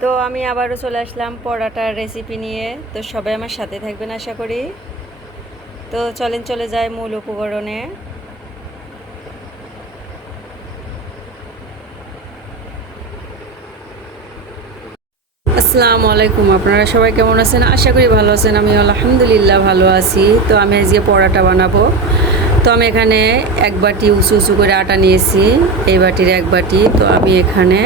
তো আমি আবারও চলে আসলাম পরোটার রেসিপি নিয়ে। তো সবাই আমার সাথে থাকবেন আশা করি। তো চলেন, চলে যায় মূল উপকরণে। আসসালামু আলাইকুম, আপনারা সবাই কেমন আছেন? আশা করি ভালো আছেন আমি আলহামদুলিল্লাহ ভালো আছি। তো আমি আজকে পরোটা বানাবো। তো আমি এখানে এক বাটি উঁচু উঁচু করে আটা নিয়েছি, এই বাটির এক বাটি। তো আমি এখানে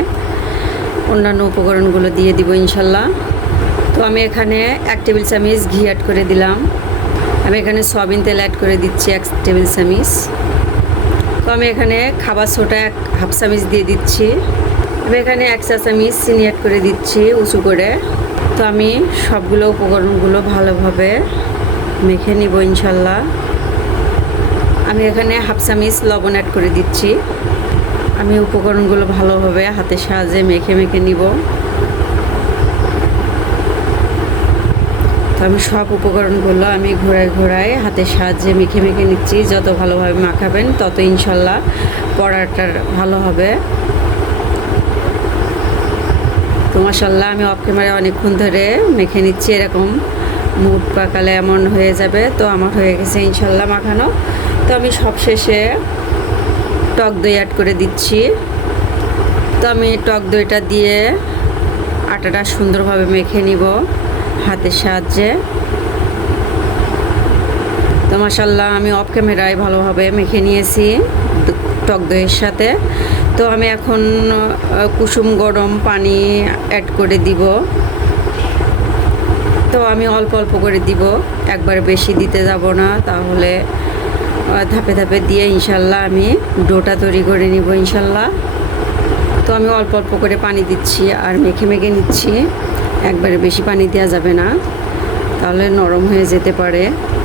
অন্যান্য উপকরণগুলো দিয়ে দিব ইনশাল্লাহ। তো আমি এখানে এক টেবিল চামিচ ঘি অ্যাড করে দিলাম। আমি এখানে সয়াবিন তেল অ্যাড করে দিচ্ছি এক টেবিল চামিচ। তো আমি এখানে খাবার সোটা এক হাফ চামিচ দিয়ে দিচ্ছি। আমি এখানে এক চা চামিচ চিনি অ্যাড করে দিচ্ছি উঁচু করে। তো আমি সবগুলো উপকরণগুলো ভালোভাবে মেখে নিব ইনশাল্লাহ। আমি এখানে হাফ চামিচ লবণ অ্যাড করে দিচ্ছি। আমি উপকরণগুলো ভালোভাবে হাতের সাহায্যে মেখে মেখে নিব। তো আমি সব উপকরণগুলো আমি ঘোরায় ঘোরায় হাতের সাহায্যে মেখে মেখে নিচ্ছি। যত ভালোভাবে মাখাবেন, তত ইনশাল্লাহ পড়াটার ভালো হবে। তো মাসাল্লাহ আমি অফ ক্যামেরায় অনেকক্ষণ ধরে মেখে নিচ্ছি এরকম। মুখ পাকালে এমন হয়ে যাবে, তো আমার হয়ে গেছে ইনশাল্লাহ মাখানো। তো আমি সব শেষে টক দই অ্যাড করে দিচ্ছি। তো আমি টক দইটা দিয়ে আটাটা সুন্দরভাবে মেখে নিব হাতের সাহায্যে। তো মাসাল্লাহ আমি অফ ক্যামেরায় ভালোভাবে মেখে নিয়েছি টক দইয়ের সাথে। তো আমি এখন কুসুম গরম পানি অ্যাড করে দিব। তো আমি অল্প অল্প করে দিব, একবার বেশি দিতে যাব না, তাহলে ধাপে ধাপে দিয়ে ইনশাল্লাহ আমি ডোটা তৈরি করে নিব ইনশাল্লাহ। তো আমি অল্প অল্প করে পানি দিচ্ছি আর মেখে মেখে নিচ্ছি। একবারে বেশি পানি দেওয়া যাবে না, তাহলে নরম হয়ে যেতে পারে।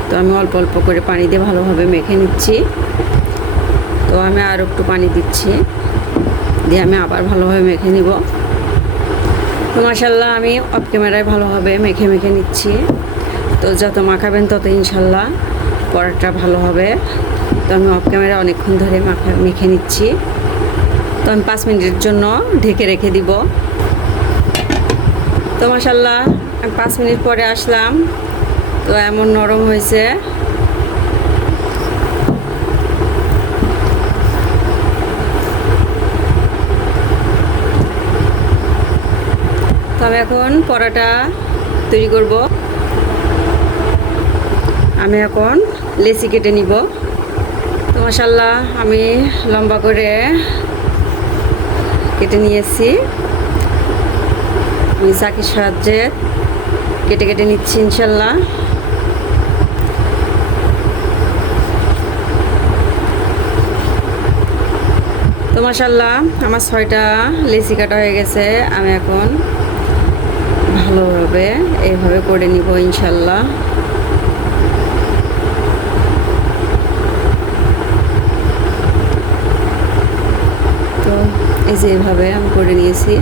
তো আমি অল্প অল্প করে পানি দিয়ে ভালোভাবে মেখে নিচ্ছি। তো আমি আর একটু পানি দিচ্ছি, দিয়ে আমি আবার ভালোভাবে মেখে নিব। তো মাসাল্লাহ আমি অফ ক্যামেরায় ভালোভাবে মেখে মেখে নিচ্ছি। তো যত মাখাবেন তত ইনশাল্লাহ পরোটা ভালো হবে। তো আমি অফ ক্যামেরা অনেকক্ষণ ধরে মাখা মেখে নিচ্ছি। তো আমি পাঁচ মিনিটের জন্য ঢেকে রেখে দিব। তো মাসাল্লাহ আমি পাঁচ মিনিট পরে আসলাম। তো এমন নরম হয়েছে। তো আমি এখন পরাটা তৈরি করব। আমি এখন লেসি কেটে নিব। তো মশাল্লাহ আমি লম্বা করে কেটে নিয়েছি। আমি চাকির সাহায্যে কেটে কেটে নিচ্ছি ইনশাল্লাহ তো মাসাল্লাহ আমার ছয়টা লেসি কাটা হয়ে গেছে। আমি এখন ভালোভাবে এইভাবে করে নিব ইনশাল্লাহ তো এই যে এইভাবে আমি করে নিয়েছি।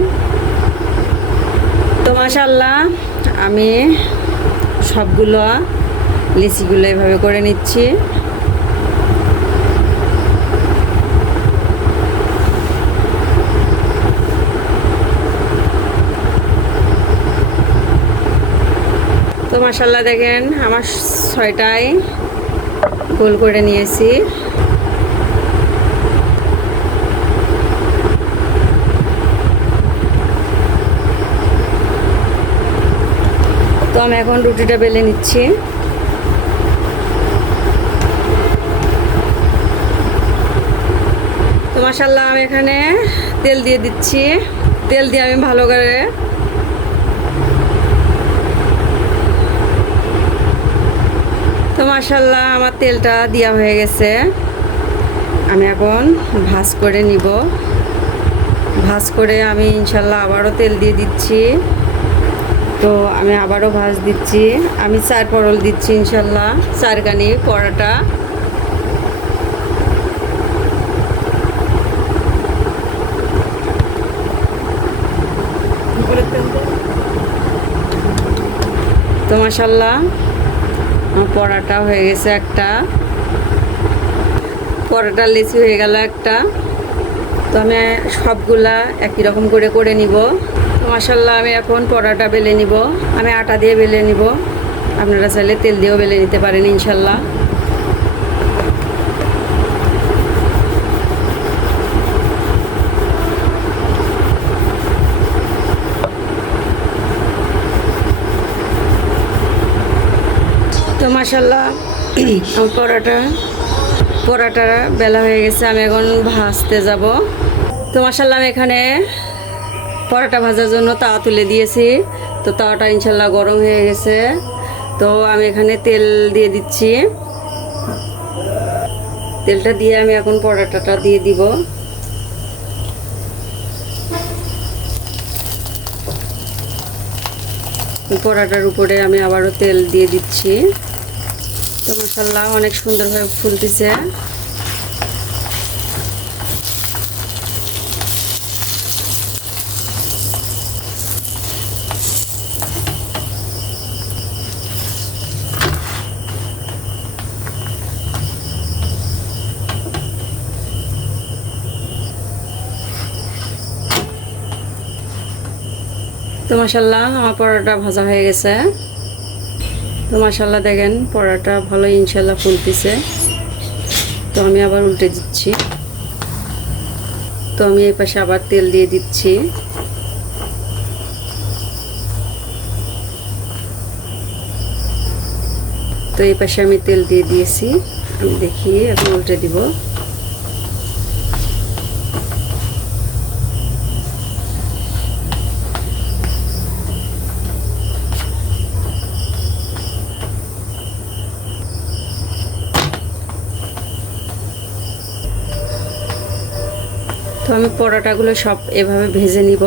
তো মাসাল্লাহ আমি সবগুলো লিচিগুলো এভাবে করে নিচ্ছি। তো মাসাল্লাহ দেখেন, আমার ছয়টায় গোল করে নিয়েছি। তো আমি এখন রুটিটা বেলে নিচ্ছি। তো মাসাল্লাহ আমি এখানে তেল দিয়ে দিচ্ছি। তেল দিয়ে আমি ভালো করে তো মাসাল্লাহ আমার তেলটা দেওয়া হয়ে গেছে। আমি এখন ভাজ করে নিব। ভাজ করে আমি ইনশাল্লাহ আবারও তেল দিয়ে দিচ্ছি। আমি আবারও ভাজ দিচ্ছি। আমি চার পরল দিচ্ছি ইনশাল্লাহ। চারগানি পরাটা। তো মাসাল্লাহ পরাটা হয়ে গেছে একটা। পরাটা লিচি হয়ে গেল একটা। তো আমি সবগুলা একই রকম করে করে নিব। মাসাল্লাহ আমি এখন পরোটা বেলে নিব। আমি আটা দিয়ে বেলে নিব। আপনারা চাইলে তেল দিয়েও বেলে নিতে পারেন ইনশাল্লাহ তো মাসাল্লাহ আমার পরোটা পরোটা বেলা হয়ে গেছে, আমি এখন ভাজতে যাব। তো মাসাল্লাহ আমি এখানে পরোটা ভাজার জন্য তাওয়া তুলে দিয়েছি। তো তাওয়াটা ইনশাল্লাহ গরম হয়ে গেছে। তো আমি এখানে তেল দিয়ে দিচ্ছি। তেলটা দিয়ে আমি এখন পরোটাটা দিয়ে দিব। পরোটার উপরে আমি আবারও তেল দিয়ে দিচ্ছি। তো মশাল্লা অনেক সুন্দরভাবে ফুলতেছে। তো মাসাল্লাহ আমার পরোটা ভাজা হয়ে গেছে। তো মাসাল্লাহ দেখেন, পরোটা ভালো ইনশাল্লাহ ফুলতেছে। তো আমি আবার উল্টে দিচ্ছি। তো আমি এই পাশে আবার তেল দিয়ে দিচ্ছি। তো এই পাশে আমি তেল দিয়ে দিয়েছি। আমি দেখি, এখন উল্টে দিব। তো আমি পরোটাগুলো সব এভাবে ভেজে নিব।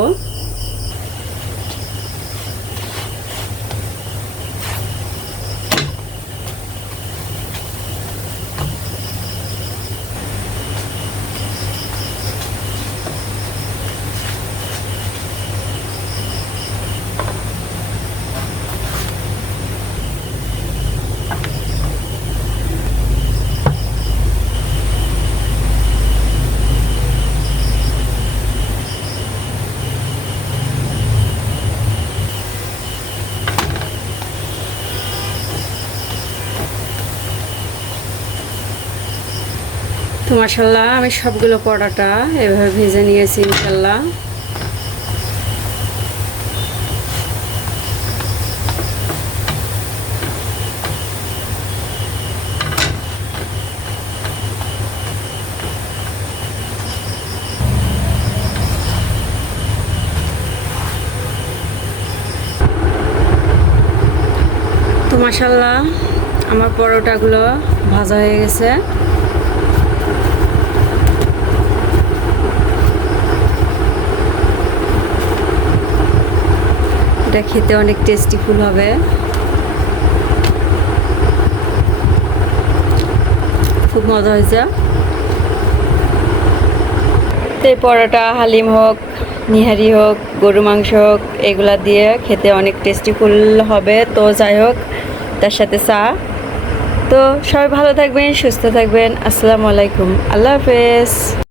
তো মাসাল্লাহ আমি সবগুলো পরোটা এভাবে ভেজে নিয়েছি ইনশাল্লাহ তো মাসাল্লাহ আমার পরোটাগুলো ভাজা হয়ে গেছে। এটা খেতে অনেক টেস্টিফুল হবে। খুব মজা হয়েছে। এই পরোটা হালিম হোক, নিহারি হোক গরু মাংস হোক, এগুলা দিয়ে খেতে অনেক টেস্টিফুল হবে। তো যাই হোক, তার সাথে চা। তো সবাই ভালো থাকবেন, সুস্থ থাকবেন। আসসালামু আলাইকুম। আল্লাহ হাফেজ।